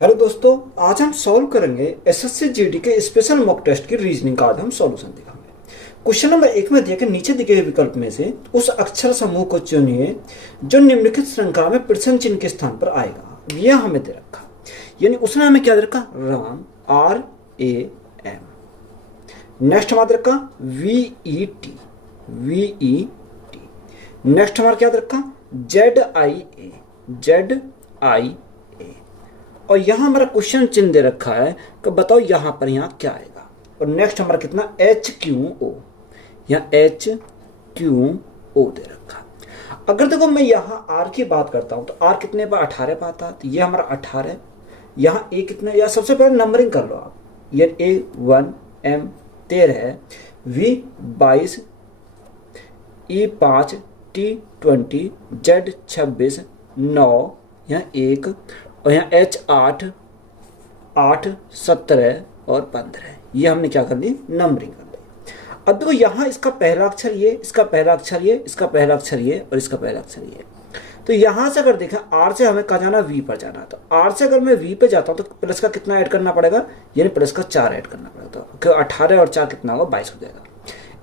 Hello दोस्तों, आज हम सॉल्व करेंगे एसएससी जीडी के स्पेशल मॉक टेस्ट की रीजनिंग का। आज हम सॉल्यूशन दिखाएंगे। क्वेश्चन नंबर 1 में दिया कि नीचे दिए गए विकल्प में से उस अक्षर समूह को चुनिए जो निम्नलिखित श्रृंखला में प्रश्न चिन्ह के स्थान पर आएगा। यह हमें दे रखा, यानी उसने हमें क्या दे रखा, राम, RAM। नेक्स्ट हमारा दे रखा VET। नेक्स्ट हमारा क्या दे रखा, ZIA। और यहां हमारा क्वेश्चन चिन्ह दे रखा है कि बताओ यहां पर यहां क्या आएगा। और नेक्स्ट हमारा कितना, HQO। यहां HQO दे रखा। अगर देखो मैं यहां R की बात करता हूं तो R कितने पर, 18 पर आता है, तो ये हमारा 18। यहां A कितने, या सबसे पहले नंबरिंग कर लो आप। ये A1, M 13, V 22, E 5, T 20, Z 26, 9, यहाँ 1, और यहाँ H 8, 17 और 15। ये हमने क्या कर ली, नंबरिंग कर ली। अब देखो यहाँ इसका पहला अक्षर ये, इसका पहला अक्षर ये, इसका पहला अक्षर ये और इसका पहला अक्षर ये। तो यहाँ से अगर देखा R से हमें कहा जाना, V पर जाना। तो R से अगर मैं V पे जाता हूँ तो प्लस का कितना ऐड करना पड़ेगा, यानी प्लस का 4 ऐड करना पड़ेगा। तो 18 और 4 कितना होगा, 22 हो जाएगा।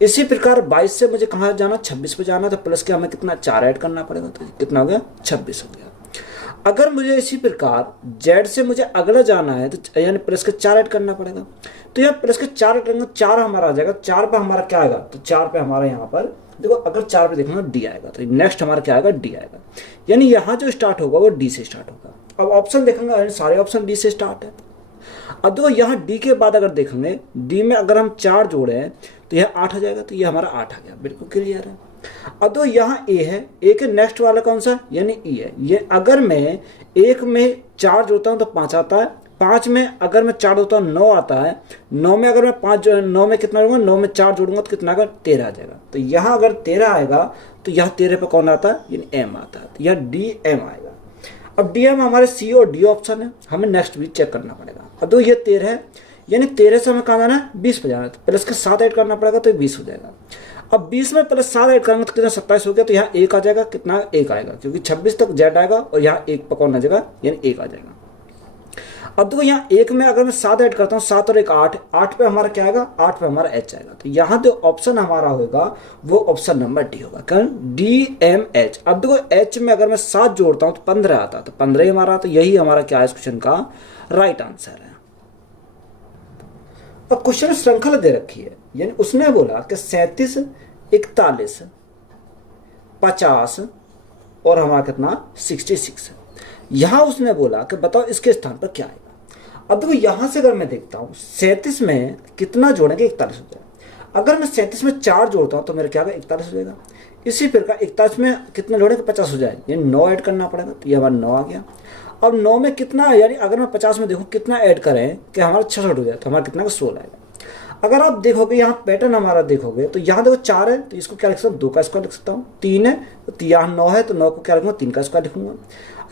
इसी प्रकार 22 से मुझे कहाँ जाना, 26 पे जाना। तो प्लस के हमें कितना, 4 ऐड करना पड़ेगा। तो कितना हो गया, 26 हो गया। अगर मुझे इसी प्रकार Z से मुझे अगला जाना है तो यानी प्लस के 4 ऐड करना पड़ेगा। तो यहाँ प्लस के 4 ऐड करेंगे, 4 हमारा आ जाएगा। 4 पे हमारा क्या आएगा, तो 4 पे हमारा यहाँ पर देखो, अगर 4 पे देखेंगे D आएगा। तो नेक्स्ट हमारा क्या आएगा, D आएगा। यानी यहाँ जो स्टार्ट होगा वो D से स्टार्ट होगा। अब ऑप्शन देखेंगे, सारे ऑप्शन D से स्टार्ट है। अब देखो यहाँ D के बाद अगर देखेंगे, D में अगर हम 4 जोड़े हैं तो यह 8 आ जाएगा। तो ये हमारा 8 आ गया, बिल्कुल क्लियर है। अब तो यहाँ A है, A के नेक्स्ट वाला कौन सा, यानी E है। ये अगर मैं 1 में 4 जोड़ता हूँ तो 5 आता है। 5 में अगर मैं 4 जोड़ता हूँ 9 आता है। 9 में अगर मैं 9 में कितना जोड़ूंगा, 9 में 4 जोड़ूंगा तो कितना आएगा, 13 आ जाएगा। तो यहाँ अगर 13 आएगा तो यहाँ 13 पे कौन आता है, यानी M आता है। तो यह DM आएगा। अब DM हमारे C और D ऑप्शन है, हमें नेक्स्ट भी चेक करना पड़ेगा। अब तो ये 13 है, यानी 13 से हमें कहाँ जाना है, 20 पे जाना है। तो प्लस के 7 ऐड करना पड़ेगा, तो 20 हो जाएगा। अब 20 में प्लस 7 ऐड करेंगे तो कितना, 27 हो गया। तो यहाँ 1 आ जाएगा, कितना, 1 आएगा, क्योंकि 26 तक Z आएगा और यहाँ 1 पर कौन आ जाएगा, यानी 1 आ जाएगा। अब देखो यहाँ 1 में अगर मैं 7 ऐड करता हूँ, 7 और 1 8, 8 पे हमारा क्या आएगा, 8 पे हमारा H आएगा। तो यहाँ जो ऑप्शन हमारा होगा वो ऑप्शन नंबर D होगा, कारण DMH। अब देखो H में अगर मैं 7 जोड़ता हूँ तो 15 आता, तो 15 ही हमारा। तो यही हमारा क्या है, इस क्वेश्चन का राइट आंसर है। अब क्वेश्चन श्रृंखला दे रखी है, यानी उसने बोला कि 37, 41, 50 और हमारा कितना, 66 है। यहां उसने बोला कि बताओ इसके स्थान पर क्या आएगा। अब देखो यहां से अगर मैं देखता हूं 37 में कितना जोड़ेंगे, 41 हो जाएगा। अगर मैं 37 में 4 जोड़ता हूं तो मेरा क्या होगा, 41 हो जाएगा। इसी प्रकार 41 में कितना जोड़ेंगे, 50 हो जाएगा, यानी 9 ऐड करना पड़ेगा। तो ये हमारा 9 आ गया। अब 9 में कितना, यानी अगर मैं 50 में देखो कितना ऐड करें कि हमारा 66 हो जाए, तो हमारा कितना का 16 आएगा। अगर आप देखोगे यहाँ पैटर्न हमारा देखोगे तो यहाँ देखो 4 है तो इसको क्या लिख सकता हूँ, 2 का स्क्वायर लिख सकता हूँ। 3 है तो यहाँ 9 है तो 9 को क्या लिखूंगा, 3 का स्क्वायर लिखूंगा।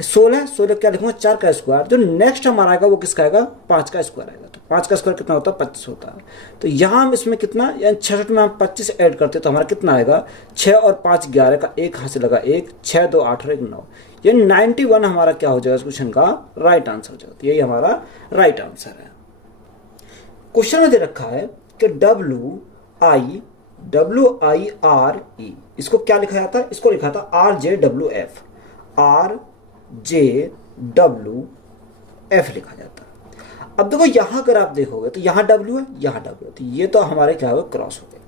16 क्या लिखूंगा, 4 का स्क्वायर। जो नेक्स्ट हमारा आएगा वो किसका आएगा, 5 का स्क्वायर आएगा। तो 5 का स्क्वायर कितना होता है, 25 होता है। तो यहाँ हम इसमें कितना, यानी 66 में हम 25 ऐड करते तो हमारा कितना आएगा, 6 और 5 11 का 1 हाथ से लगा 1, 6 2 8 और 1 9, यानी 91 हमारा क्या हो जाएगा, इस क्वेश्चन का राइट आंसर हो जाएगा। यही हमारा राइट आंसर है। क्वेश्चन में दे रखा है कि WIRE, इसको क्या लिखा जाता है, इसको लिखा था RJWF लिखा जाता है। अब देखो यहां अगर आप देखोगे तो यहाँ W है, यहाँ W है। तो ये तो हमारे क्या हो, क्रॉस हो गए।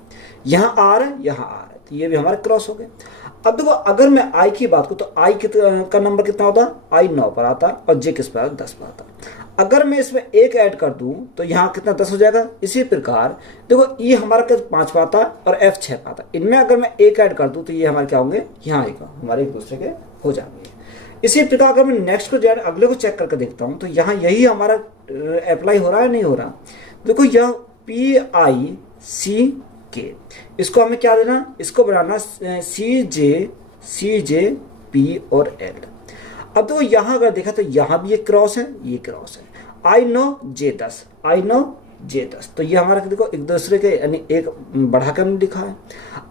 यहाँ R है, यहाँ R है, तो ये भी हमारे क्रॉस हो गए। अब देखो अगर मैं I की बात करूं तो I का नंबर कितना होता, I 9 पर आता और J किस पर, 10 पर आता। अगर मैं इसमें 1 ऐड कर दूं तो यहाँ कितना, 10 हो जाएगा। इसी प्रकार देखो E हमारा 5 पर आता और F 6 पर आता। इनमें अगर मैं 1 ऐड कर दूं तो ये हमारे क्या होंगे, यहाँ आएगा, हमारे एक दूसरे के हो जाएंगे। इसी प्रकार अगर मैं नेक्स्ट को अगले को चेक करके देखता हूँ तो यहाँ यही हमारा अप्लाई हो रहा है, नहीं हो रहा। देखो यह PICK, इसको हमें क्या देना, इसको बनाना CJ P और L। अब तो यहाँ अगर देखा तो यहाँ भी ये क्रॉस है, ये क्रॉस है। I 9 J 10, तो ये हमारा देखो एक दूसरे के, यानी एक बढ़ाकर हमने लिखा है।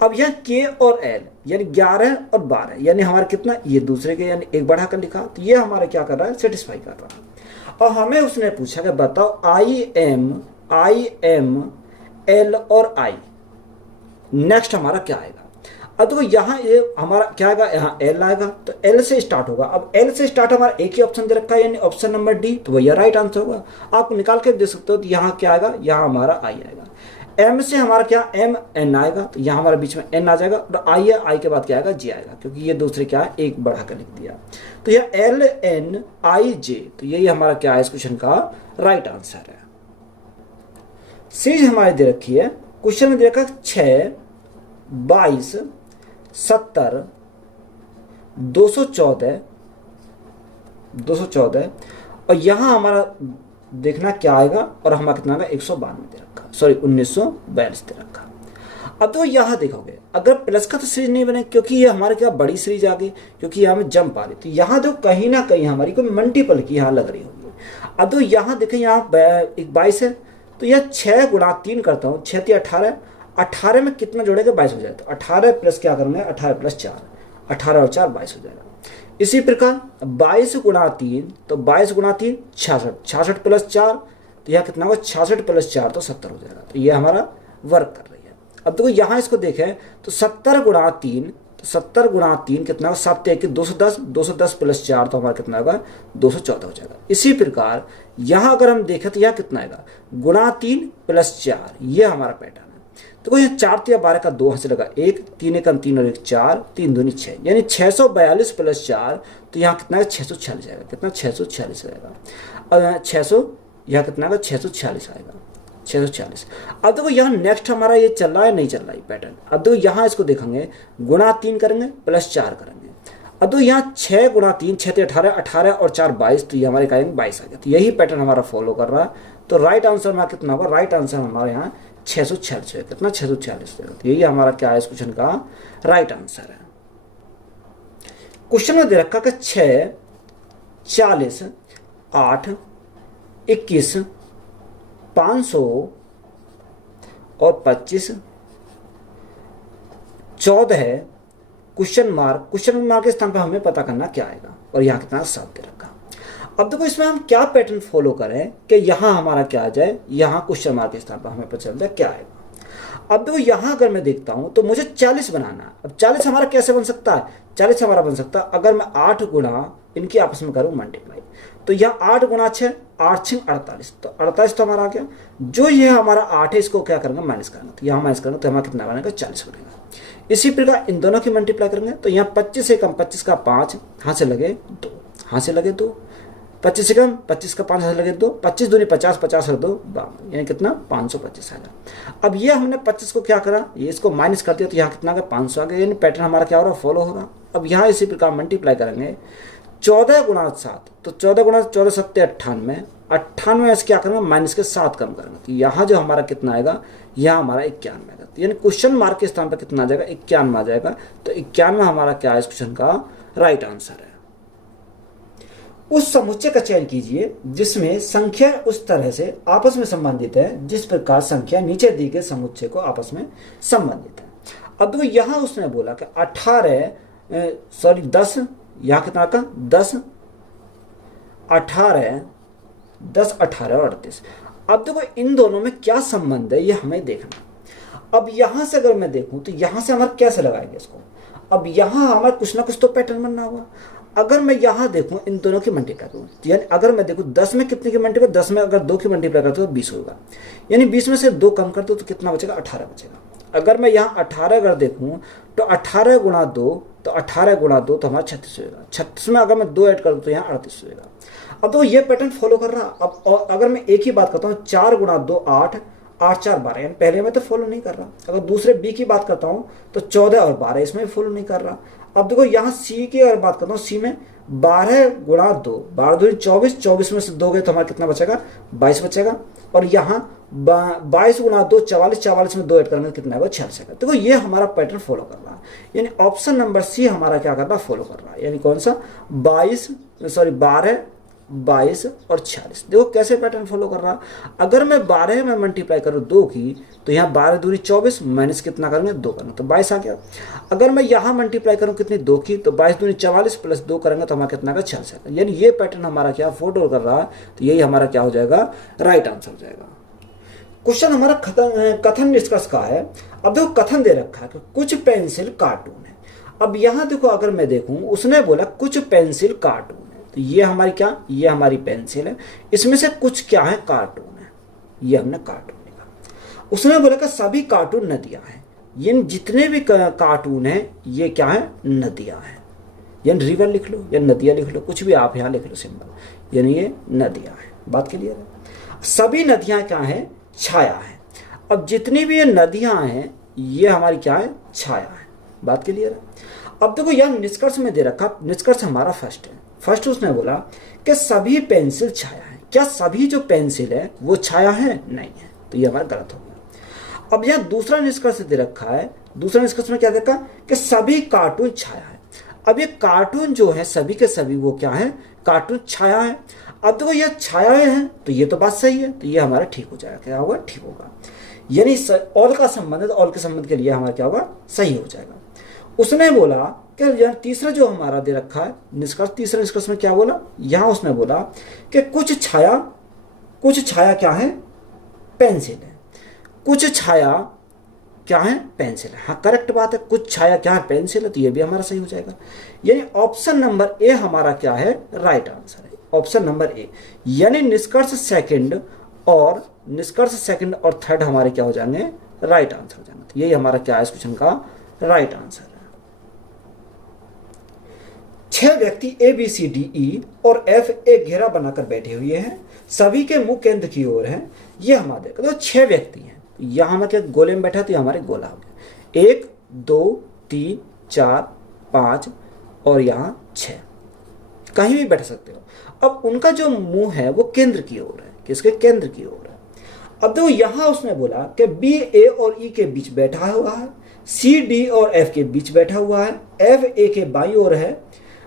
अब यहाँ K और L यानी 11 और 12, यानी हमारा कितना, ये दूसरे के यानी एक बढ़ाकर लिखा। तो ये हमारा क्या कर रहा है, सेटिस्फाई कर रहा है। और हमें उसने पूछा कि बताओ आई एम एल और आई, नेक्स्ट हमारा क्या आएगा। अब देखो यहाँ ये हमारा क्या आएगा, यहाँ एल आएगा, तो एल से स्टार्ट होगा। अब एल से स्टार्ट हमारा एक ही ऑप्शन दे रखा है, यानी ऑप्शन नंबर डी, तो वही राइट आंसर होगा। आप निकाल के दे सकते हो, तो यहाँ क्या आएगा, यहाँ हमारा आई आएगा। एम से हमारा क्या, एम एन आएगा, तो यहाँ हमारे बीच में एन आ जाएगा, और आई है, आई के बाद क्या आएगा, जे आएगा, क्योंकि ये दूसरे क्या है, एक बढ़ा कर लिख दिया। तो यह एल एन आई जे, तो यही हमारा क्या है इस क्वेश्चन का राइट आंसर है। सीरीज हमारी दे रखी है, क्वेश्चन में दे रखा 6, 22, 70, 214, और यहां हमारा देखना क्या आएगा, और हमारा कितना आएगा 192 दे रखा, सॉरी 1942 दे रखा। अब तो यहां देखोगे, अगर प्लस का तो सीरीज नहीं बने, क्योंकि ये हमारे क्या बड़ी सीरीज आ गई, क्योंकि यहाँ में जंप आ रही, तो यहाँ देखो कहीं ना कहीं हमारी कोई मल्टीपल की यहाँ लग रही होगी। अब तो यहाँ देखें, यहाँ 22 है, तो यह 6 गुणा 3 करता हूँ, 6 3 18, 18 में कितना जोड़ेगा, 22 हो जाएगा। तो 18 प्लस क्या करेंगे, 18 प्लस 4, 18 और 4 22 हो जाएगा। इसी प्रकार 22 गुणा 3, तो 22 गुणा 3 66, 66 प्लस 4, तो यह कितना होगा, 66 प्लस 4 तो 70 हो जाएगा। तो यह हमारा वर्क कर रही है। अब देखो यहाँ इसको देखें, तो 70 गुणा 3, तो 70 गुणा 3 कितना होगा, 7 1 210, 210 प्लस 4 तो हमारा कितना होगा, 214 हो जाएगा। इसी प्रकार यहाँ अगर हम देखें, तो यह कितना आएगा, गुणा 3 प्लस 4, ये हमारा पैटर्न है। तो यहाँ 4 3 12 का 2 से लगा 1, 3 1 3 और 1 4, 3 दूनी 6, यानी 642 प्लस 4, तो यहाँ कितना है, 646 आएगा। कितना, 646 आएगा। अब 600, यहाँ कितना आएगा, 646 आएगा, 640। अब देखो यहाँ नेक्स्ट हमारा ये चल रहा है, नहीं चल रहा है पैटर्न। अब देखो यहाँ इसको देखेंगे, गुणा 3 करेंगे प्लस 4 करेंगे। अब तो यहाँ 6 गुणा 3, 6 18, 18 और 4 22, तो ये हमारे करेंगे 22 आ गया। तो यही पैटर्न हमारा फॉलो कर रहा है। तो राइट आंसर हमारा कितना होगा, राइट आंसर हमारे यहाँ 646 है। कितना, 646 है। तो यही हमारा क्या है इस क्वेश्चन का राइट आंसर है। क्वेश्चन में दे रखा कि 6, 40, 8, 21, 500 और 25, 14 है, क्वेश्चन मार्क के स्थान पर हमें पता करना क्या आएगा, और यहाँ कितना 7 दे रखा। अब देखो इसमें हम क्या पैटर्न फॉलो करें कि यहाँ हमारा क्या आ जाए, यहाँ क्वेश्चन मार्क के स्थान पर हमें पता चल जाए क्या आएगा। अब देखो यहाँ अगर मैं देखता हूँ, तो मुझे 40 बनाना है। अब 40 हमारा कैसे बन सकता है, 40 हमारा बन सकता है अगर मैं 8 गुणा इनकी आपस में करूँ मल्टीप्लाई। तो यहाँ 8 गुणा 6, 8 6 48, तो 48 तो हमारा आ गया। जो ये हमारा 8 है, इसको क्या करेंगे, माइनस करना। तो यहाँ माइनस करना, तो हमारा कितना बनेगा, 40 बनेगा। इसी प्रकार इन दोनों की मल्टीप्लाई करेंगे, तो यहाँ 25 से कम 25 का 5, हाथ से लगे 2, हाथ से लगे 2, 25 से कम 25 का 5 हाथ से लगे 2, 25 दूनी 50, 50 और 2 52, यानी कितना 525 आएगा। अब ये हमने 25 को क्या करा, ये इसको माइनस कर दिया, तो यहाँ कितना आ गया, 500 आ गया। यानी पैटर्न हमारा क्या हो रहा है, फॉलो हो रहा। अब यहाँ इसी प्रकार मल्टीप्लाई करेंगे, 14 गुणा 7, तो 14 गुणा 14 7 98, 98 से क्या करेंगे, माइनस के 7 कम करेंगे। तो यहाँ जो हमारा कितना आएगा, यहाँ हमारा 91 आएगा। यानी क्वेश्चन मार्क के स्थान पर कितना आ जाएगा, 91 आ जाएगा। तो 91 हमारा क्या है इस क्वेश्चन का राइट आंसर है। उस समुच्चय का चयन कीजिए जिसमें संख्या उस तरह से आपस में संबंधित है जिस प्रकार संख्या नीचे दी गए समुच्चय को आपस में संबंधित है। अब देखो यहाँ उसने बोला कि 10, यहाँ कितना का 10, 18, 10, 18 और 38। अब देखो इन दोनों में क्या संबंध है, ये हमें देखना। अब यहां से अगर मैं देखूं, तो यहां से हमारे कैसे लगाएंगे इसको। अब यहां हमारा कुछ ना कुछ तो पैटर्न बनना होगा। अगर मैं यहां देखूं, इन दोनों की मल्टीप्लाई करूं, यानी अगर मैं देखूं 10 में कितने की मल्टीप्लाई, 10 में अगर 2 की मल्टीप्लाई करते हो तो 20 होगा। यानी 20 में से 2 कम कर दो तो कितना बचेगा, 18 बचेगा। अगर मैं यहाँ 18 अगर देखूं, तो 18 गुणा 2, तो 18 गुणा 2 तो हमारा 36 होगा। 36 में अगर मैं 2 ऐड कर दूं तो यहाँ 38 होगा। अब तो ये पैटर्न फॉलो कर रहा। अब और अगर मैं एक ही बात करता हूँ, 4 गुणा 2 8, 8 4 12, यानी पहले में तो फॉलो नहीं कर रहा। अगर दूसरे बी की बात करता हूँ तो 14 और 12, इसमें भी फॉलो नहीं कर रहा। अब देखो यहाँ सी की अगर बात करता हूँ, सी में 12 गुणा 2, 12 2 24, 24 में से 2 गए तो हमारा कितना बचेगा, 22 बचेगा। और यहाँ 22 गुणा 2 44, 44 में 2 ऐड करेंगे कितना होगा, 46 आएगा। देखो ये हमारा पैटर्न फॉलो कर रहा है। यानी ऑप्शन नंबर सी हमारा क्या कर रहा है, फॉलो कर रहा है। यानी कौन सा, 12 22 और 46। देखो कैसे पैटर्न फॉलो कर रहा। अगर मैं 12 में मल्टीप्लाई करूँ 2 की, तो यहाँ 12 दूनी 24 माइनस कितना करेंगे 2 करेंगे तो 22 आ गया। अगर मैं यहाँ मल्टीप्लाई करूँ कितनी 2 की, तो 22 दूनी 44 प्लस 2 करेंगे तो हमारा कितना का 46 आएगा। यानी ये पैटर्न हमारा क्या फॉलो कर रहा है, तो यही हमारा क्या हो जाएगा, राइट आंसर हो जाएगा। क्वेश्चन हमारा कथन निष्कर्ष का है। अब देखो कथन दे रखा है कि कुछ पेंसिल कार्टून है। अब यहाँ देखो अगर मैं देखूं, उसने बोला कुछ पेंसिल कार्टून है, तो ये हमारी क्या, ये हमारी पेंसिल है, इसमें से कुछ क्या है, कार्टून है, ये हमने कार्टून लिखा। उसने बोला कि सभी कार्टून नदियां हैं, ये जितने भी कार्टून है ये क्या है, नदियां हैं। यानी रिवर लिख लो या नदियां लिख लो, कुछ भी आप यहाँ लिख लो सिंपल, यानी ये नदियां हैं। बात क्लियर है। सभी नदियां क्या है, छाया है। अब जितनी भी ये नदियां हैं ये हमारी क्या है, छाया है। बात क्लियर है। अब देखो यह निष्कर्ष में दे रखा, निष्कर्ष हमारा फर्स्ट है। फर्स्ट उसने बोला कि सभी पेंसिल छाया है। क्या सभी जो पेंसिल है वो छाया है, नहीं है, तो ये हमारा गलत हो गया। अब यह दूसरा निष्कर्ष दे रखा है। दूसरा निष्कर्ष में क्या देखा कि सभी कार्टून छाया है। अब ये कार्टून जो है सभी के सभी वो क्या है, कार्टून छाया है। अब देखो ये छाया है तो ये तो बात सही है, तो ये हमारा ठीक हो जाएगा। क्या होगा, ठीक होगा। यानी ऑल का संबंध है तो ऑल के संबंध के लिए हमारा क्या होगा, सही हो जाएगा। उसने बोला कि तीसरा जो हमारा दे रखा है निष्कर्ष, तीसरे निष्कर्ष में क्या बोला, यहां उसने बोला कि कुछ छाया क्या है, पेंसिल है। कुछ छाया क्या है, पेंसिल है। हाँ करेक्ट बात है, कुछ छाया क्या है, पेंसिल है, तो ये भी हमारा सही हो जाएगा। यानी ऑप्शन नंबर ए हमारा क्या है, राइट आंसर है, ऑप्शन नंबर ए। यानी निष्कर्ष सेकंड और थर्ड हमारे क्या हो जाएंगे, राइट आंसर हो जाएंगे। तो यही हमारा क्या है इस क्वेश्चन का राइट आंसर है। 6 व्यक्ति A B C D E और एफ एक घेरा बनाकर बैठे हुए हैं, सभी के मुंह केंद्र की ओर है। ये हमारे तो 6 व्यक्ति हैं, यहां हमें क्या गोले में बैठा, तो ये हमारे गोला हो गया। 1 2 3 4 5 और यहाँ 6, कहीं भी बैठ सकते हो। अब उनका जो मुंह है वो केंद्र की ओर है, किसके, केंद्र की ओर है। अब देखो यहां उसने बोला कि बी ए और ई के बीच बैठा हुआ है, सी डी और एफ के बीच बैठा हुआ है, एफ ए के बाई ओर है,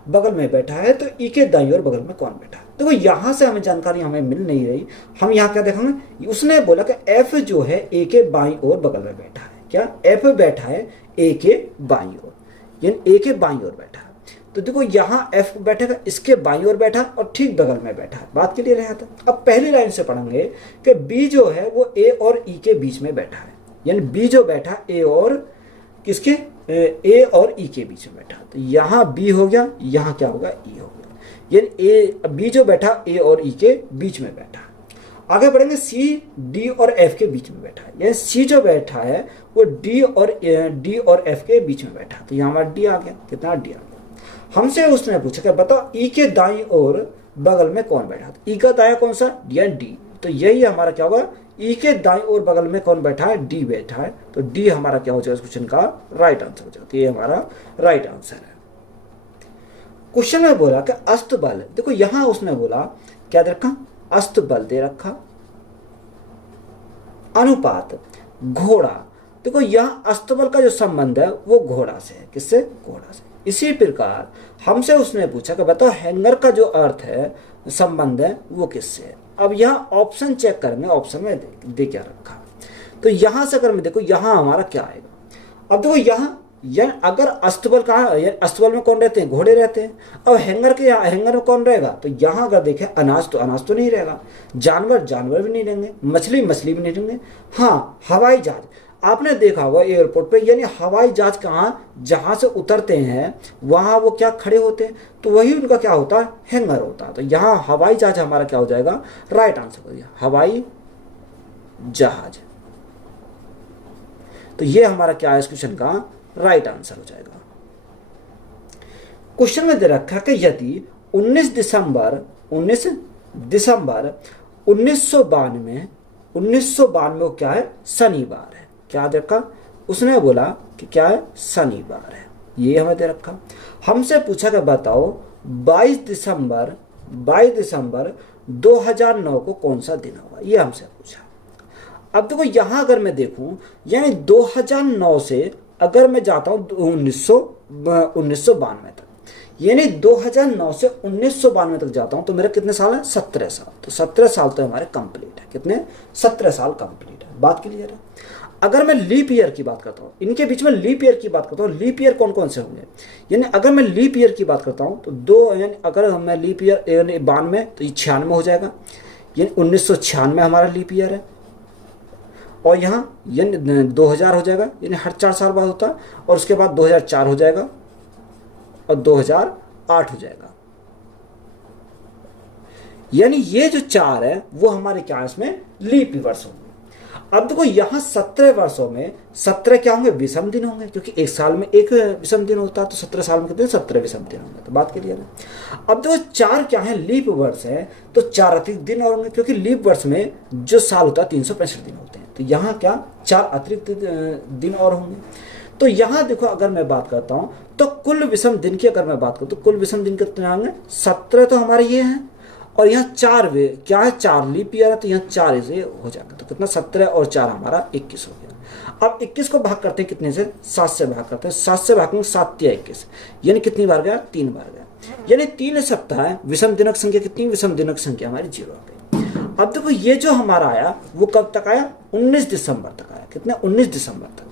बगल में बैठा है, तो ई के दाई ओर बगल में कौन बैठा है। देखो यहां से हमें जानकारी हमें मिल नहीं रही। हम यहाँ क्या देखेंगे, उसने बोला कि एफ जो है ए के बाई ओर बगल में बैठा है। क्या, एफ बैठा है ए के बाई ओर, यानी ए के बाई ओर बैठा है। तो देखो यहाँ एफ बैठेगा, इसके बाई ओर बैठा और ठीक बगल में बैठा है। बात के लिए रहा था। अब पहली लाइन से पढ़ेंगे कि बी जो है वो ए और ई के बीच में बैठा है, यानी बी जो बैठा ए और किसके, ए और ई के बीच में बैठा। तो यहाँ बी हो गया, यहाँ क्या होगा, ई हो गया। यानी ए बी जो बैठा ए और ई के बीच में बैठा है। आगे बढ़ेंगे, सी डी और एफ के बीच में बैठा है, यानी सी जो बैठा है वो डी और एफ के बीच में बैठा। तो यहाँ हमारा डी आ गया, कितना, डी आ गया। हमसे उसने पूछा कि बताओ ई के दाईं ओर बगल में कौन बैठा। ई का दाया कौन सा, डी। तो यही हमारा क्या होगा, ई के दाईं ओर बगल में कौन बैठा है, डी बैठा है। तो डी हमारा क्या हो जाएगा इस क्वेश्चन का राइट आंसर हो जाएगा। तो ये हमारा राइट आंसर है। क्वेश्चन में बोला कि अस्तबल, देखो यहां उसने बोला क्या दे रखा, अस्तबल दे रखा, अनुपात घोड़ा। देखो यहाँ अस्तबल का जो संबंध है वो घोड़ा से है, किससे, घोड़ा से। इसी प्रकार हमसे उसने पूछा कि बताओ हैंगर का जो अर्थ है, संबंध है, वो किससे है। अब यहाँ ऑप्शन चेक करेंगे, ऑप्शन में दे क्या रखा। तो यहां से अगर मैं देखो यहां हमारा क्या आएगा। अब देखो यहाँ अगर अस्तबल का, अस्तबल में कौन रहते हैं, घोड़े रहते हैं। अब हैंगर में कौन रहेगा, तो यहाँ अगर देखें अनाज तो नहीं रहेगा, जानवर भी नहीं रहेंगे, मछली भी नहीं रहेंगे। हाँ हवाई जहाज, आपने देखा होगा एयरपोर्ट पे, यानी हवाई जहाज कहाँ, जहां से उतरते हैं वहां वो क्या खड़े होते हैं, तो वही उनका क्या होता है, हैंगर होता है। तो यहाँ हवाई जहाज हमारा क्या हो जाएगा, राइट आंसर हो गया, हवाई जहाज। तो ये हमारा क्या है इस क्वेश्चन का राइट आंसर हो जाएगा। क्वेश्चन में दे रखा है कि यदि 19 दिसंबर 1992 क्या है, शनिवार है। क्या दे रखा, उसने बोला कि क्या है, शनिवार है, ये हमें दे रखा। हमसे पूछा कि बताओ 22 दिसंबर 2009 को कौन सा दिन होगा, ये हमसे पूछा। अब देखो यहां अगर मैं देखूं, यानी 2009 से अगर मैं जाता हूं 1992 तक, यानी 2009 से 1992 तक जाता हूं तो मेरे कितने साल है? 17 साल। तो 17 साल तो हमारे कंप्लीट है। कितने? 17 साल कंप्लीट है। बात क्लियर है? अगर मैं लीप ईयर की बात करता हूँ, इनके बीच में लीप ईयर की बात करता हूँ, लीप ईयर कौन कौन से होंगे? यानी अगर मैं लीप ईयर की बात करता हूँ तो दो, यानी अगर मैं लीप ईयर यानी 92 तो ये 96 हो जाएगा, यानी 1996 हमारा लीप ईयर है। और यहाँ यानी 2000 हो जाएगा, यानी हर 4 साल बाद होता है। और उसके बाद 2004 हो जाएगा और 2008 हो जाएगा। यानी ये जो 4 है वो हमारे क्या है? इसमें लीप वर्ष होंगे। अब देखो यहाँ 17 वर्षों में 17 क्या होंगे? विषम दिन होंगे, क्योंकि एक साल में एक विषम दिन होता है। तो 17 साल में कितने? 17 विषम दिन होंगे। तो बात क्लियर है? अब देखो 4 क्या है? लीप वर्ष है, तो 4 अतिरिक्त दिन और होंगे, क्योंकि लीप वर्ष में जो साल होता है 365 दिन होते हैं। तो यहाँ क्या? 4 अतिरिक्त दिन और होंगे। तो यहाँ देखो अगर मैं बात करता हूँ तो कुल विषम दिन की अगर मैं बात करूँ तो कुल विषम दिन कितने होंगे? 17 तो हमारे ये हैं, और यहाँ 4 वे क्या है? 4 लीप ईयर है, तो यहाँ 4 इसे हो जाएगा। तो कितना? 17 और 4 हमारा 21 हो गया। अब 21 को भाग करते हैं कितने से? 7 से भाग करते हैं। 7 से भाग में 7 या 21, यानी कितनी बार गया? 3 बार गया। यानी 3 सप्ताह है। विषम दिनक संख्या कितनी? विषम दिनक संख्या हमारी 0 आ गई। अब देखो ये जो हमारा आया वो कब तक आया? 19 दिसंबर तक आया। कितने? 19 दिसंबर तक।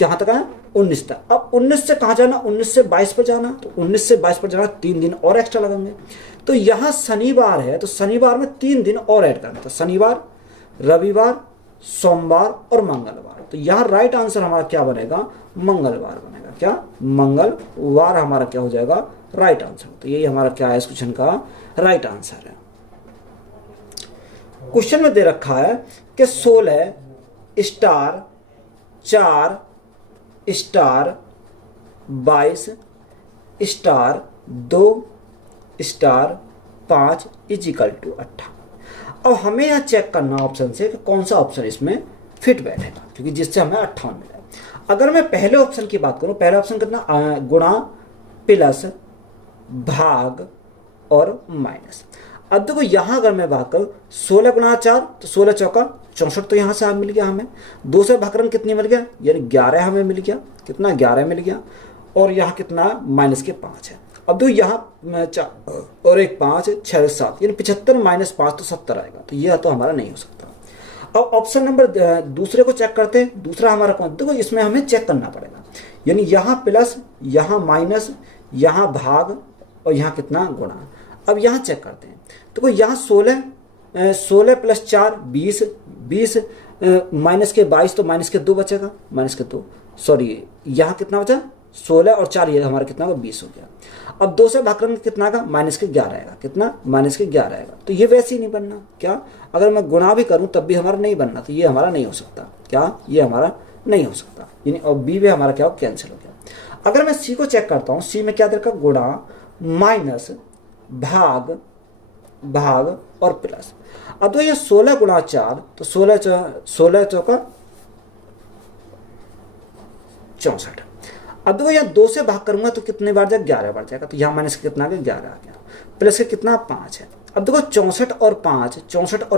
कहाँ तक आया? 19 तक। अब 19 से कहाँ जाना? 19 से 22 पर जाना। तो 19 से 22 पर जाना, 3 दिन और एक्स्ट्रा लगेंगे। तो यहाँ शनिवार है, तो शनिवार में 3 दिन और ऐड करना। तो शनिवार, रविवार, सोमवार और मंगलवार। तो यहाँ राइट आंसर हमारा क्या बनेगा? मंगलवार बनेगा। क्या? मंगलवार हमारा क्या हो जाएगा? Right answer. तो यही हमारा क्या है इस क्वेश्चन का राइट आंसर है। क्वेश्चन में दे रखा है कि 16 star 4 star 22 star 2 star 5 is equal to 18। अब हमें यहाँ चेक करना ऑप्शन से कि कौन सा ऑप्शन इसमें फिट बैठेगा, क्योंकि जिससे हमें 58 मिला। अगर मैं पहले ऑप्शन की बात करूँ, पहला ऑप्शन कितना? गुणा, प्लस, भाग और माइनस। अब देखो यहाँ अगर मैं बात करूँ 16 गुणा 4 तो 16 चौका 64, तो यहाँ से मिल गया हमें। 2 से भागकर कितनी मिल गया? यानी 11 हमें मिल गया। कितना? 11 मिल गया। और यहाँ कितना? माइनस के 5 है। अब देखो यहाँ 4 और 1 5 6 7, यानी 75 माइनस 5 तो 70 आएगा। तो यह तो हमारा नहीं हो सकता। अब ऑप्शन नंबर दूसरे को चेक करते हैं। दूसरा हमारा कौन? देखो इसमें हमें चेक करना पड़ेगा, यानी यहाँ प्लस, यहाँ माइनस, यहाँ भाग और यहाँ कितना? गुणा। अब यहाँ चेक करते हैं। देखो यहाँ 16 प्लस 4 20 20 माइनस के 22, तो माइनस के 2 बचेगा। माइनस के 2 सॉरी, यहाँ कितना बचा? 16 और 4 ये हमारा कितना होगा? 20 हो गया। अब 2 से भाग करेंगे कितना आएगा? माइनस के 11 आएगा। कितना? माइनस के 11 आएगा। तो ये वैसे ही नहीं बनना। क्या? अगर मैं गुणा भी करूं तब भी हमारा नहीं बनना। तो ये हमारा नहीं हो सकता। क्या? ये हमारा नहीं हो सकता। यानी और बी भी हमारा क्या हो? कैंसिल हो गया। अगर मैं सी को चेक करता हूँ, सी में क्या देखा? गुणा, माइनस, भाग और प्लस। अब तो ये 16 गुणा 4 तो 16 चौका 64। अब देखो यहाँ 2 से भाग करूंगा तो कितने बार जाएगा? 11 बार जाएगा। तो यहाँ माइनस कितना आ गया? 11 आ गया। प्लस के कितना? 5 है। अब देखो 64 और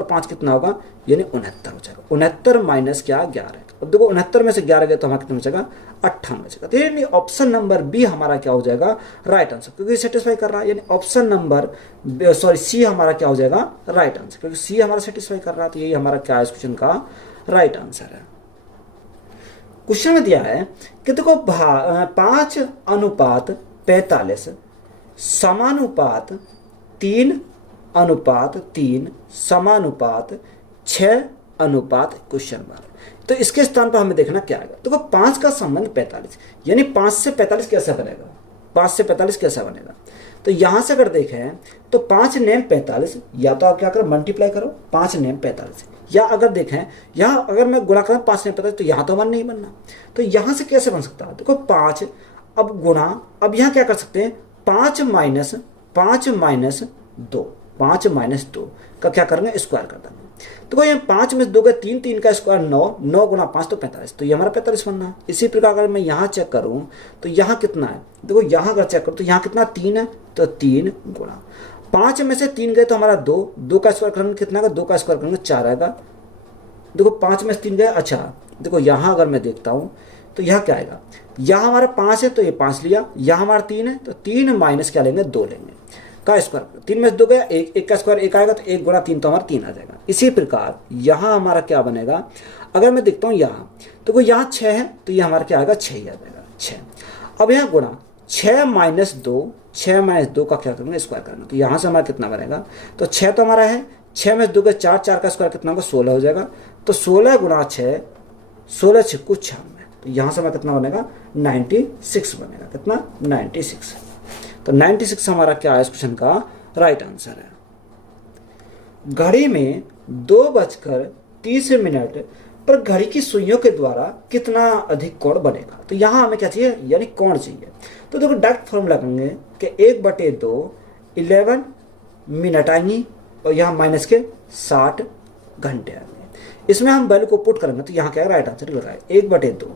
5 कितना होगा? यानी 69 हो जाएगा। 69 माइनस क्या? 11। अब देखो 69 में से 11 गया तो हमारा कितना बचेगा? 58 बचेगा। तो यानी ऑप्शन नंबर बी हमारा क्या हो जाएगा? राइट आंसर, क्योंकि सेटिस्फाई कर रहा है। यानी ऑप्शन नंबर सी हमारा क्या हो जाएगा? राइट आंसर, क्योंकि सी हमारा सेटिस्फाई कर रहा है। तो यही हमारा क्या है इस क्वेश्चन का राइट आंसर है। क्वेश्चन में दिया है कि देखो 5:45 समानुपात 3:3 समानुपात 6:, क्वेश्चन मार्क। तो इसके स्थान पर हमें देखना क्या आएगा। देखो 5 का संबंध 45, यानी 5 से 45 कैसे बनेगा? 5 से 45 कैसा बनेगा? तो यहां से अगर देखें तो 5 नेम 45, या तो आप क्या करो? मल्टीप्लाई करो 5 नेम 45, या अगर देखें यहाँ अगर मैं गुणा करूँ 5 नेम 45 तो यहाँ तो हमारा नहीं बनना। तो यहाँ से कैसे बन सकता है? देखो 5 अब गुणा, अब यहाँ क्या कर सकते हैं? 5 माइनस 2 का क्या करेंगे? स्क्वायर कर देंगे। तो ये 5 में 2 का 3 का स्क्वायर 9 गुणा 5 तो 45, तो ये हमारा 45 बनना है। इसी प्रकार अगर मैं यहाँ चेक करूँ तो यहाँ कितना है? देखो यहाँ अगर चेक करूँ तो यहाँ कितना? 3 है, तो 3 गुणा 5 में से 3 गए तो हमारा 2 का स्क्वायर करेंगे कितना का? 2 का स्क्वायर करेंगे 4 आएगा। देखो 5 में से 3 गए। अच्छा देखो यहाँ अगर मैं देखता हूँ तो यह क्या आएगा, यहाँ हमारा 5 है तो ये 5 लिया, यहाँ हमारा 3 है तो 3 माइनस क्या लेंगे, 2 लेंगे का स्क्वायर, 3 में से 2 गया, 1 का स्क्वायर 1 आएगा तो 1 गुणा 3 तो हमारा 3 आ जाएगा। इसी प्रकार यहाँ हमारा क्या बनेगा, अगर मैं देखता हूँ यहाँ तो कोई यहाँ 6 है तो ये हमारा क्या आएगा, 6 ही आ जाएगा 6। अब यहाँ गुणा 6 माइनस 2 का क्या करेंगे, स्क्वायर करना, तो यहाँ से हमारा कितना बनेगा, तो 6 तो हमारा है, 6 में 2 के 4, 4 का स्क्वायर कितना होगा, 16 हो जाएगा, तो 16 गुणा 6, 16 6 96, तो यहाँ से हमारा कितना बनेगा, 96 बनेगा, कितना 96। तो 96 हमारा क्या है इस क्वेश्चन का राइट आंसर है। घड़ी में 2:30 पर घड़ी की सुइयों के द्वारा कितना अधिक कोण बनेगा, तो यहाँ हमें क्या चाहिए, यानी कोण चाहिए। तो देखो डायरेक्ट फॉर्मूला करेंगे कि 1/2 11 मिनट आएंगी और यहाँ माइनस के 60 घंटे आएंगे। इसमें हम वैल्यू को पुट करेंगे तो यहाँ क्या राइट आंसर लगाए 1/2।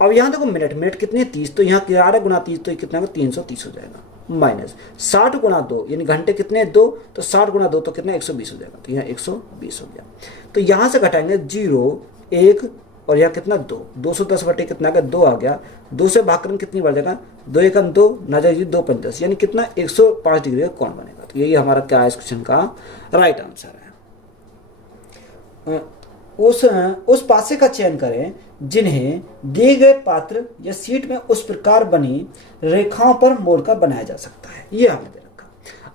अब यहाँ देखो मिनट कितने 30, तो यहाँ 11 गुणा 30 तो कितना 330 हो जाएगा, माइनस 60 गुणा 2 यानी घंटे कितने 2, तो 60 गुणा 2 तो कितना 120 हो जाएगा, तो यहाँ 120 हो गया। तो यहाँ से घटाएंगे 0 1 और यहाँ कितना 2, 210 बटे कितना का 2 आ गया, 2 से भाग करके कितनी बढ़ जाएगा, 2 एकम 2 ना जाएगी 2 5 यानी कितना 105 डिग्री का कोण बनेगा। तो यही हमारा क्या है इस क्वेश्चन का राइट आंसर है। उस पासे का चयन करें जिन्हें दिए गए पात्र या शीट में उस प्रकार बनी रेखाओं पर मोड़कर बनाया जा सकता है, ये हमने दे रखा।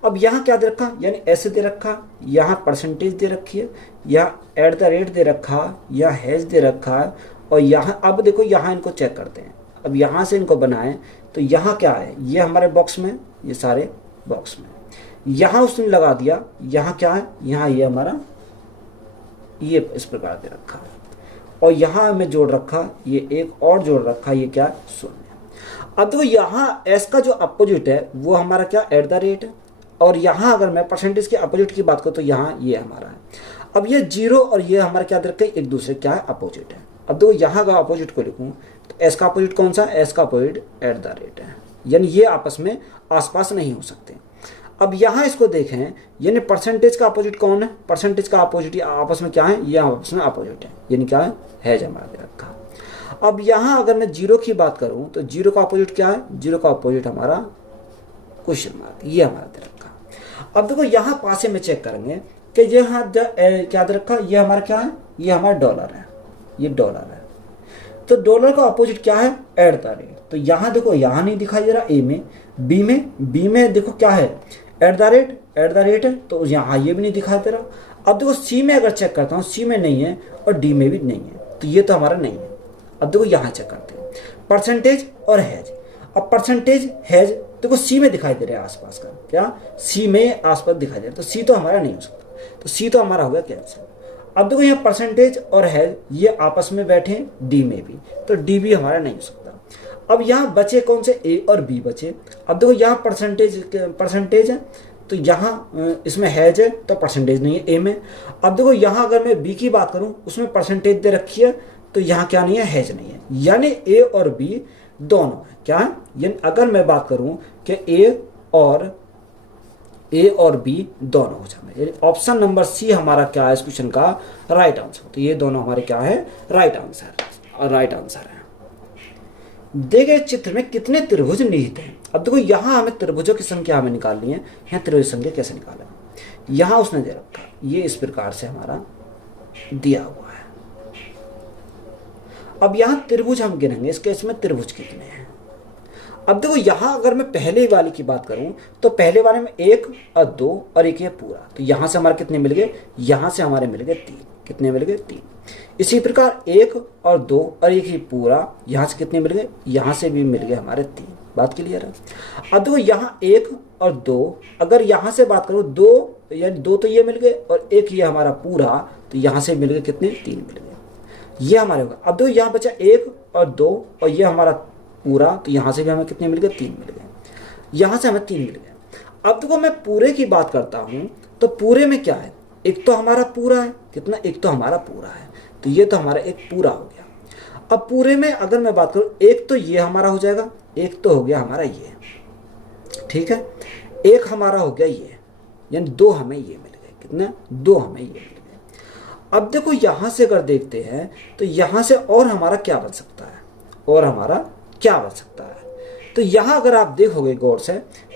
अब यहाँ क्या दे रखा, यानी ऐसे दे रखा, यहाँ परसेंटेज दे रखी है, यहाँ @ दे रखा, यहाँ हैज दे रखा है, और यहाँ अब देखो यहाँ इनको चेक करते हैं। अब यहाँ से इनको बनाएं तो यहाँ क्या है, ये हमारे बॉक्स में, ये सारे बॉक्स में, यहाँ उसने लगा दिया, यहाँ क्या है, यहाँ ये हमारा ये इस प्रकार दे रखा है, और यहाँ हमें जोड़ रखा, ये एक और जोड़ रखा, ये क्या 0। अब देखो यहाँ s का जो अपोजिट है वो हमारा क्या @ है, और यहाँ अगर मैं परसेंटेज के अपोजिट की बात करूँ तो यहाँ ये हमारा है। अब ये 0 और ये हमारा क्या दे रखा है, एक दूसरे क्या है अपोजिट है। अब देखो यहाँ का अपोजिट को लिखूँ तो s का अपोजिट कौन सा, s का अपोजिट @ है, यानी ये आपस में आसपास नहीं हो सकते। अब यहाँ इसको देखें, यानी परसेंटेज का अपोजिट कौन है, परसेंटेज का अपोजिट आपस में क्या है, ये आपस में अपोजिट है, यानी क्या है हैज हमारा दे रखा। अब यहाँ अगर मैं 0 की बात करूँ तो 0 का अपोजिट क्या है, 0 का अपोजिट हमारा क्वेश्चन मार्क, ये हमारा दे रखा। अब देखो यहाँ पासे में चेक करेंगे कि यहाँ क्या दे रखा, ये हमारा क्या है, ये हमारा डॉलर है, ये डॉलर है। तो डॉलर का अपोजिट क्या है @ तो यहाँ देखो यहाँ नहीं दिखाई दे रहा ए में, बी में देखो क्या है @ है, तो यहाँ ये भी नहीं दिखाई दे रहा। अब देखो सी में अगर चेक करता हूँ, सी में नहीं है और डी में भी नहीं है, तो ये तो हमारा नहीं है। अब देखो यहाँ चेक करते हैं परसेंटेज और हैज। अब परसेंटेज हैज देखो सी में दिखाई दे रहा है आसपास का, क्या सी में आसपास दिखाई दे रहा है, तो सी तो हमारा नहीं हो सकता, तो सी तो हमारा हो गया कैंसिल। अब देखो यहाँ परसेंटेज और हैज ये आपस में बैठे डी में भी, तो डी भी हमारा नहीं हो सकता। अब यहाँ बचे कौन से, ए और बी बचे। अब देखो यहाँ परसेंटेज है तो यहाँ इसमें हैज है तो परसेंटेज नहीं है ए में। अब देखो यहाँ अगर मैं बी की बात करूँ उसमें परसेंटेज दे रखी है तो यहाँ क्या नहीं है, हैज नहीं है, यानी ए और बी दोनों है क्या है। यानी अगर मैं बात करूँ कि ए और बी दोनों हो जाए, यानी ऑप्शन नंबर सी हमारा क्या है इस क्वेश्चन का राइट आंसर। तो ये दोनों हमारे क्या है राइट आंसर है। दिए गए चित्र में कितने त्रिभुज निहित हैं। अब देखो यहाँ हमें त्रिभुजों की संख्या हमें निकालनी है, यहाँ त्रिभुज संख्या कैसे निकालें, यहाँ उसने दे रखा, ये इस प्रकार से हमारा दिया हुआ है। अब यहाँ त्रिभुज हम गिनेंगे, इस केस में त्रिभुज कितने हैं। अब देखो यहाँ अगर मैं पहले वाले की बात करूं तो पहले वाले में 1 और 2 और 1 ये पूरा, तो यहाँ से हमारे कितने मिल गए, यहाँ से हमारे मिल गए 3, कितने मिल गए 3। इसी प्रकार 1 और 2 और 1 ही पूरा, यहाँ से कितने मिल गए, यहाँ से भी मिल गए हमारे 3। बात क्लियर है। अब देखो यहाँ 1 और 2, अगर यहाँ से बात करूँ 2 यानी 2 तो ये मिल गए और 1 ये हमारा पूरा, तो यहाँ से मिल गए कितने 3 मिल गए, ये हमारे होगा। अब देखो यहाँ बचा 1 और 2 और ये हमारा पूरा, तो यहाँ से भी हमें कितने मिल गए 3 मिल गए, यहाँ से हमें 3 मिल गए। अब देखो मैं पूरे की बात करता हूँ तो पूरे में क्या है, एक तो हमारा पूरा है कितना, एक तो हमारा पूरा है, तो ये तो हमारा एक पूरा हो गया। अब पूरे में अगर मैं बात करूँ, एक तो ये हमारा हो जाएगा, एक तो हो गया हमारा ये, ठीक है, एक हमारा हो गया ये, यानी 2 हमें ये मिल गए, कितना 2 हमें ये मिल गए। अब देखो यहाँ से अगर देखते हैं तो यहाँ से और हमारा क्या बन सकता है, और हमारा क्या बन सकता है। तो यहाँ अगर आप देखोगे गौर से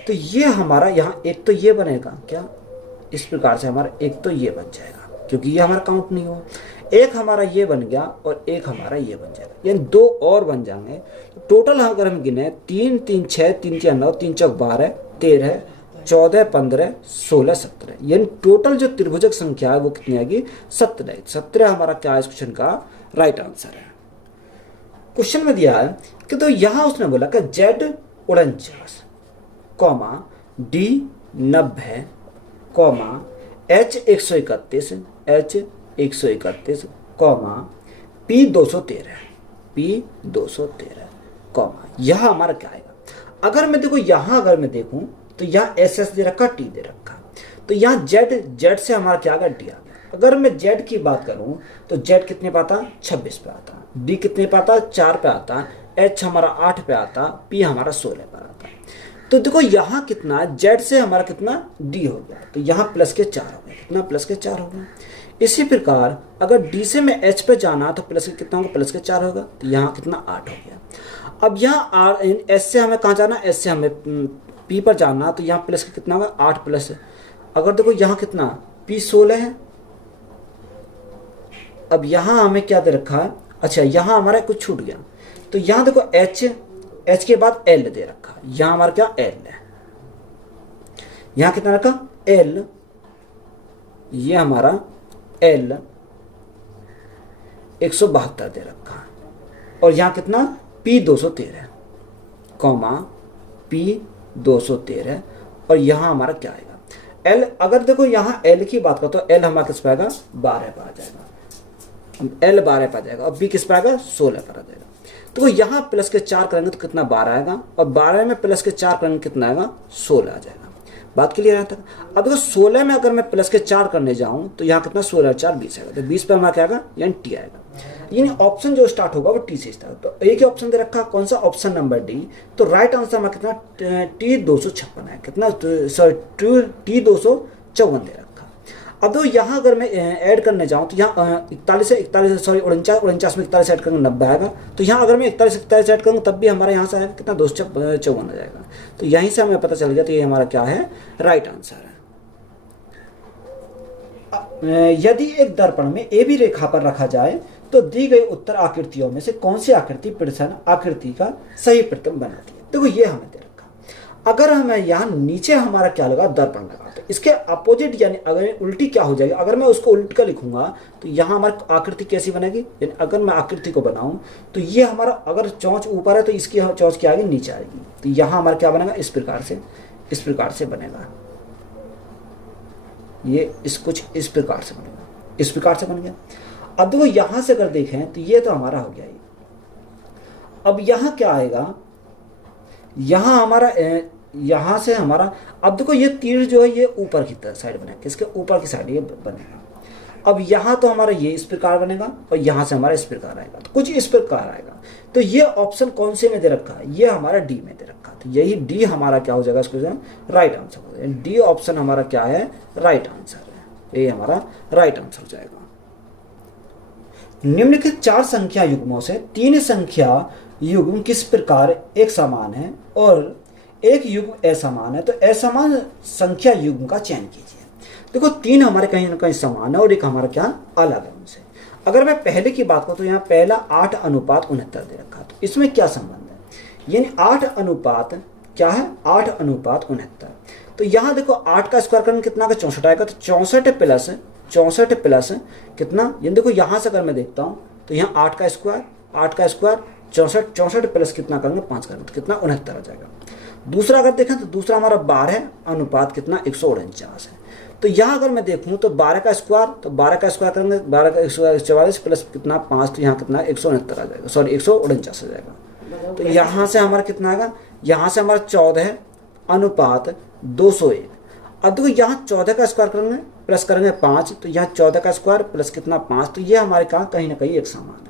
तो ये हमारा यहाँ एक तो ये बनेगा क्या, इस प्रकार से हमारा एक तो ये बन जाएगा क्योंकि ये हमारा काउंट नहीं हुआ, एक हमारा ये बन गया और एक हमारा ये बन जाएगा, यानी दो और बन जाएंगे। टोटल अगर हम गिने 3 3 6 3 3 9 3 चौक 12 13 14 15 16 17, यानी टोटल जो त्रिभुजक संख्या है वो कितनी आएगी 17। 17 हमारा क्या है इस क्वेश्चन का राइट आंसर है। क्वेश्चन में दिया है कि तो यहां उसने बोला कि Z 49, D 90, H 131, P 213, यह हमारा क्या आएगा। अगर मैं देखो यहां अगर मैं देखूं तो यहाँ SS दे रखा, T दे रखा, तो यहाँ Z से हमारा क्या आ गया, D आ गया। अगर मैं Z की बात करूं तो Z कितने पे आता, 26 पे आता, D कितने पे आता, 4 पे आता, H हमारा 8 पे आता, P हमारा 16 पे आता। तो देखो यहाँ कितना Z से हमारा कितना D हो गया, तो यहाँ प्लस के 4 हो गया, कितना प्लस के 4 हो गया। इसी प्रकार अगर D से मैं H पे जाना तो प्लस के कितना होगा, प्लस के 4 होगा, तो यहाँ कितना 8 हो गया। अब यहाँ S से हमें कहाँ जाना, S से हमें P पर जाना, तो यहाँ प्लस का कितना होगा 8 प्लस। अगर देखो यहाँ कितना P 16 है। अब यहाँ हमें क्या दे रखा है, अच्छा यहाँ हमारा कुछ छूट गया, तो यहाँ देखो H के बाद L दे रखा, यहाँ हमारा क्या L है, यहाँ कितना रखा L, ये हमारा L 172 दे रखा है, और यहाँ कितना P 213, P 213, और यहाँ हमारा क्या आएगा L। अगर देखो यहाँ L की बात करो तो L हमारा किस पे आएगा, 12 पर आ जाएगा, L 12 पर आ जाएगा, और B किस पे आएगा, 16 पर आ जाएगा। तो यहाँ प्लस के 4 करेंगे तो कितना 12 आएगा, और 12 में प्लस के 4 करेंगे कितना आएगा, 16 आ जाएगा। बात क्लियर है तक। अब देखो 16 में अगर मैं प्लस के 4 करने जाऊं तो यहाँ कितना 16 4 20 आएगा, तो 20 पे हमारा क्या आएगा, यानी T आएगा। यानी ऑप्शन जो स्टार्ट होगा वो T से स्टार्ट। तो एक ही ऑप्शन दे रखा, कौन सा, ऑप्शन नंबर D। तो राइट आंसर हमारा कितना T 256 है, कितना सॉरी T 254 दे रखा। अब तो यहाँ अगर मैं ऐड करने जाऊँ तो यहाँ 41 से 41 सॉरी 49 में 41 ऐड करेंगे 90 आएगा। तो यहाँ अगर मैं 41 ऐड करूँगा तब भी हमारा यहाँ से आएगा कितना 254 आ जाएगा। तो यहीं से हमें पता चल गया, तो ये हमारा क्या है, राइट आंसर है। यदि एक दर्पण में ए बी रेखा पर रखा जाए तो दी गई उत्तर आकृतियों में से कौन सी आकृति प्रदर्शन आकृति का सही प्रतिबिंब बनाती है। देखो ये हमें दे रखा, अगर हमें यहाँ नीचे हमारा क्या लगा, दर्पण लगा, तो इसके अपोजिट यानी अगर उल्टी क्या हो जाएगी, अगर मैं उसको उल्ट कर लिखूंगा तो यहाँ हमारी आकृति कैसी बनेगी, यानी अगर मैं आकृति को बनाऊं तो ये हमारा अगर चौंच ऊपर है तो इसकी चौंच क्या आएगी, नीचे आएगी। तो यहाँ हमारा क्या बनेगा, इस प्रकार से बनेगा, ये कुछ इस प्रकार से बनेगा, इस प्रकार से बन गया। अब देखो यहां से अगर देखें तो ये तो हमारा हो गया ये। अब यहाँ क्या आएगा, यहाँ हमारा यहाँ से हमारा, अब देखो ये तीर जो है ये ऊपर की साइड बनेगा, किसके ऊपर की साइड ये बनेगा। अब यहाँ तो हमारा ये इस प्रकार बनेगा और यहाँ से हमारा इस प्रकार आएगा, तो कुछ इस प्रकार आएगा। तो ये ऑप्शन कौन से में दे रखा है, ये हमारा डी में दे रखा है। तो यही डी हमारा क्या हो जाएगा, इसको राइट आंसर हो जाएगा। डी ऑप्शन हमारा क्या है, राइट आंसर है, ये हमारा राइट आंसर हो जाएगा। निम्नलिखित 4 संख्या युग्मों से 3 संख्या युग्म किस प्रकार एक समान है और एक युग्म असमान है, तो असमान संख्या युग्म का चयन कीजिए। देखो 3 हमारे कहीं ना कहीं समान है और एक हमारा क्या अलग है उनसे। अगर मैं पहले की बात करूं तो यहाँ पहला 8:69 दे रखा, तो इसमें क्या संबंध है, यानी 8 अनुपात क्या है, 8:69। तो यहाँ देखो 8 का स्क्वायर करेंगे कितना का 64 आएगा, तो 64 प्लस कितना, यानी देखो यहाँ से अगर मैं देखता हूँ तो यहाँ 8 का स्क्वायर 64 प्लस कितना करेंगे 5 करेंगे तो कितना 69 आ जाएगा। दूसरा अगर देखें तो दूसरा हमारा 12 अनुपात कितना 149 है। तो यहाँ अगर मैं देखूँ तो 12 का स्क्वायर, तो 12 का स्क्वायर करेंगे 12 का 144 प्लस कितना 5, तो यहाँ कितना 169 आ जाएगा, सॉरी 149 आ जाएगा। तो यहाँ से हमारा कितना आएगा, यहाँ से हमारा 14 अनुपात 201। अब देखो यहाँ 14 का स्क्वायर करेंगे प्लस करेंगे 5, तो यहाँ 14 का स्क्वायर प्लस कितना 5, तो ये हमारे कहीं ना कहीं एक समान है।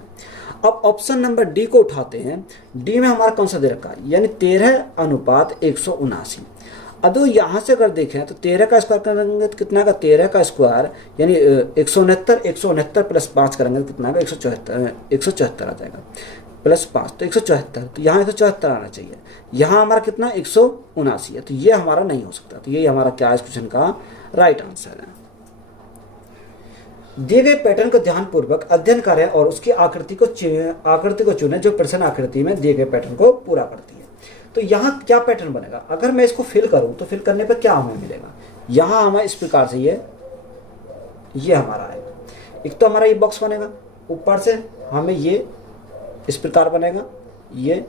अब ऑप्शन नंबर डी को उठाते हैं। डी में हमारा कौन सा दे रखा है, यानी 13:179। अब यहाँ से अगर देखें तो 13 का स्क्वायर करेंगे तो कितना का 13 का स्क्वायर यानी 169 प्लस 5 करेंगे तो कितना का 174 आ जाएगा। प्लस 5 तो 174, तो यहाँ 174 आना चाहिए। यहाँ हमारा कितना 179 है, तो ये हमारा नहीं हो सकता। तो ये हमारा क्या है इस क्वेश्चन का राइट आंसर है। दिए गए पैटर्न को ध्यानपूर्वक अध्ययन करें और उसकी आकृति को चुनें जो प्रश्न आकृति में दिए गए पैटर्न को पूरा करती है। तो यहाँ क्या पैटर्न बनेगा, अगर मैं इसको फिल करूँ तो फिल करने पर क्या हमें मिलेगा, यहाँ हमें इस प्रकार से ये हमारा आएगा। एक तो हमारा ये बॉक्स बनेगा, ऊपर से हमें ये इस प्रकार बनेगा, ये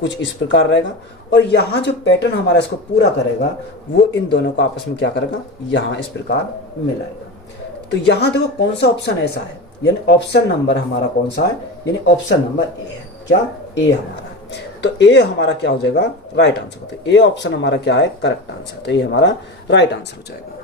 कुछ इस प्रकार रहेगा, और यहाँ जो पैटर्न हमारा इसको पूरा करेगा वो इन दोनों को आपस में क्या करेगा, यहाँ इस प्रकार मिलाएगा। तो यहाँ देखो कौन सा ऑप्शन ऐसा है, यानी ऑप्शन नंबर हमारा कौन सा है, यानी ऑप्शन नंबर ए है। क्या, ए हमारा। तो ए हमारा क्या हो जाएगा, राइट आंसर। तो ए ऑप्शन हमारा क्या है, करेक्ट आंसर। तो ये हमारा राइट आंसर हो जाएगा।